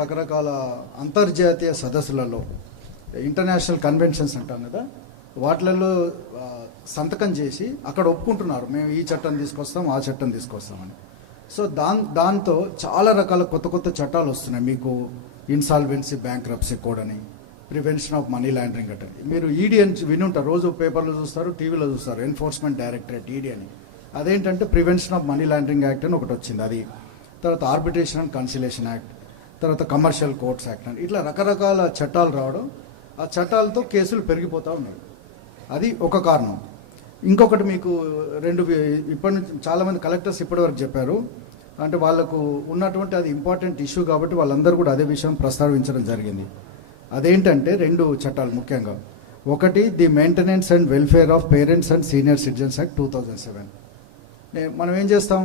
రకరకాల అంతర్జాతీయ సదస్సులలో international conventions అంటాం కదా, వాటిలలో సంతకం చేసి అక్కడ ఒప్పుకుంటున్నారు మేము ఈ చట్టం తీసుకొస్తాం ఆ చట్టం తీసుకొస్తామని. సో దాంతో చాలా రకాల కొత్త కొత్త చట్టాలు వస్తున్నాయి. మీకు ఇన్సాల్వెన్సీ బ్యాంక్రప్సీ కోడ్ అని, ప్రివెన్షన్ ఆఫ్ మనీ లాండరింగ్ అంటే, మీరు ఈడీ అని వినుంటారు, రోజు పేపర్లో చూస్తారు, టీవీలో చూస్తారు, ఎన్ఫోర్స్మెంట్ డైరెక్టరేట్ ఈడీ అని. అదేంటంటే prevention of money laundering act అని ఒకటి వచ్చింది. అది తర్వాత ఆర్బిట్రేషన్ అండ్ కన్సిలేషన్ యాక్ట్, తర్వాత కమర్షియల్ కోర్ట్స్ యాక్ట్ అని, ఇట్లా రకరకాల చట్టాలు రావడం, ఆ చట్టాలతో కేసులు పెరిగిపోతూ ఉన్నాయి. అది ఒక కారణం. ఇంకొకటి మీకు ఇప్పటి నుంచి చాలామంది కలెక్టర్స్ ఇప్పటివరకు చెప్పారు, అంటే వాళ్ళకు ఉన్నటువంటి అది ఇంపార్టెంట్ ఇష్యూ కాబట్టి వాళ్ళందరూ కూడా అదే విషయం ప్రస్తావించడం జరిగింది. అదేంటంటే 2 చట్టాలు ముఖ్యంగా. ఒకటి the maintenance and welfare of parents and senior citizens act 2007. మనం ఏం చేస్తాం,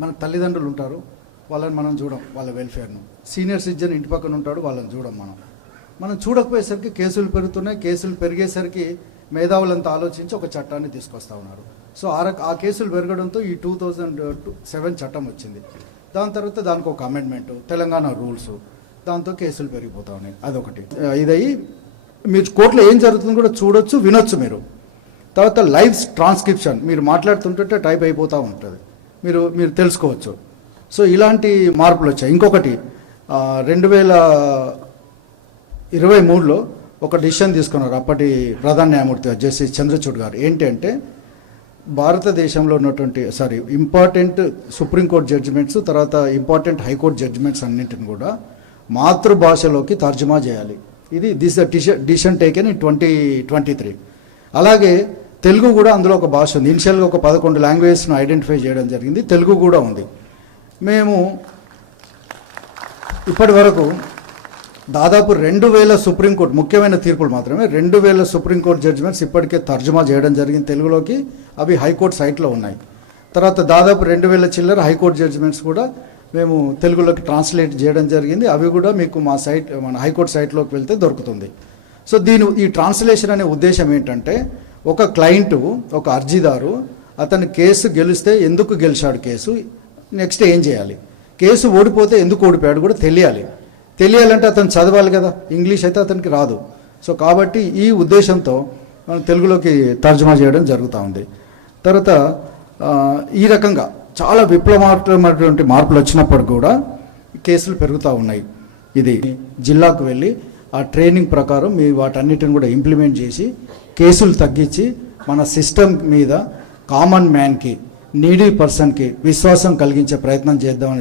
మన తల్లిదండ్రులు ఉంటారు, వాళ్ళని మనం చూడం, వాళ్ళ వెల్ఫేర్ను. సీనియర్ సిటిజన్ ఇంటి పక్కన ఉంటాడు, వాళ్ళని చూడం. మనం చూడకపోయేసరికి కేసులు పెరుగుతున్నాయి. కేసులు పెరిగేసరికి మేధావులంతా ఆలోచించి ఒక చట్టాన్ని తీసుకొస్తా ఉన్నారు. సో ఆ కేసులు పెరగడంతో ఈ 2007 చట్టం వచ్చింది. దాని తర్వాత దానికి ఒక అమెండ్మెంటు, తెలంగాణ రూల్స్, దాంతో కేసులు పెరిగిపోతూ ఉన్నాయి. అదొకటి. ఇదయ్యి మీరు కోర్టులో ఏం జరుగుతుందో కూడా చూడొచ్చు, వినొచ్చు మీరు. తర్వాత లైవ్ ట్రాన్స్క్రిప్షన్, మీరు మాట్లాడుతుంటే టైప్ అయిపోతూ ఉంటుంది, మీరు తెలుసుకోవచ్చు. సో ఇలాంటి మార్పులు వచ్చాయి. ఇంకొకటి 2023లో ఒక డిసిషన్ తీసుకున్నారు అప్పటి ప్రధాన న్యాయమూర్తి జస్టిస్ చంద్రచూడ్ గారు. ఏంటంటే భారతదేశంలో ఉన్నటువంటి ఇంపార్టెంట్ సుప్రీంకోర్టు జడ్జిమెంట్స్, తర్వాత ఇంపార్టెంట్ హైకోర్టు జడ్జిమెంట్స్ అన్నింటిని కూడా మాతృభాషలోకి తర్జుమా చేయాలి. This decision taken in 2023. అలాగే తెలుగు కూడా అందులో ఒక భాష ఉంది. ఇనిషియల్గా ఒక 11 లాంగ్వేజెస్ను ఐడెంటిఫై చేయడం జరిగింది, తెలుగు కూడా ఉంది. మేము ఇప్పటి వరకు దాదాపు 2000 సుప్రీంకోర్టు ముఖ్యమైన తీర్పులు మాత్రమే 2000 సుప్రీంకోర్టు జడ్జిమెంట్స్ ఇప్పటికే తర్జుమా చేయడం జరిగింది తెలుగులోకి. అవి హైకోర్టు సైట్లో ఉన్నాయి. తర్వాత దాదాపు 2000 చిల్లర హైకోర్టు జడ్జిమెంట్స్ కూడా మేము తెలుగులోకి ట్రాన్స్లేట్ చేయడం జరిగింది. అవి కూడా మీకు మన హైకోర్టు సైట్లోకి వెళ్తే దొరుకుతుంది. సో ఈ ట్రాన్స్లేషన్ అనే ఉద్దేశం ఏంటంటే, ఒక క్లయింటు, ఒక అర్జీదారు, అతను కేసు గెలిస్తే ఎందుకు గెలిచాడు, కేసు నెక్స్ట్ ఏం చేయాలి, కేసు ఓడిపోతే ఎందుకు ఓడిపోయాడు కూడా తెలియాలంటే అతను చదవాలి కదా, ఇంగ్లీష్ అయితే అతనికి రాదు. సో కాబట్టి ఈ ఉద్దేశంతో మనం తెలుగులోకి తర్జుమా చేయడం జరుగుతూ ఉంది. తర్వాత ఈ రకంగా చాలా విప్లవాత్మకమైనటువంటి మార్పులు వచ్చినప్పుడు కూడా కేసులు పెరుగుతూ ఉన్నాయి. ఇది జిల్లాకు వెళ్ళి ఆ ట్రైనింగ్ ప్రకారం వాటన్నిటిని కూడా ఇంప్లిమెంట్ చేసి కేసులు తగ్గించి మన సిస్టమ్ మీద కామన్ మ్యాన్కి, నీడీ పర్సన్కి విశ్వాసం కలిగించే ప్రయత్నం చేద్దామని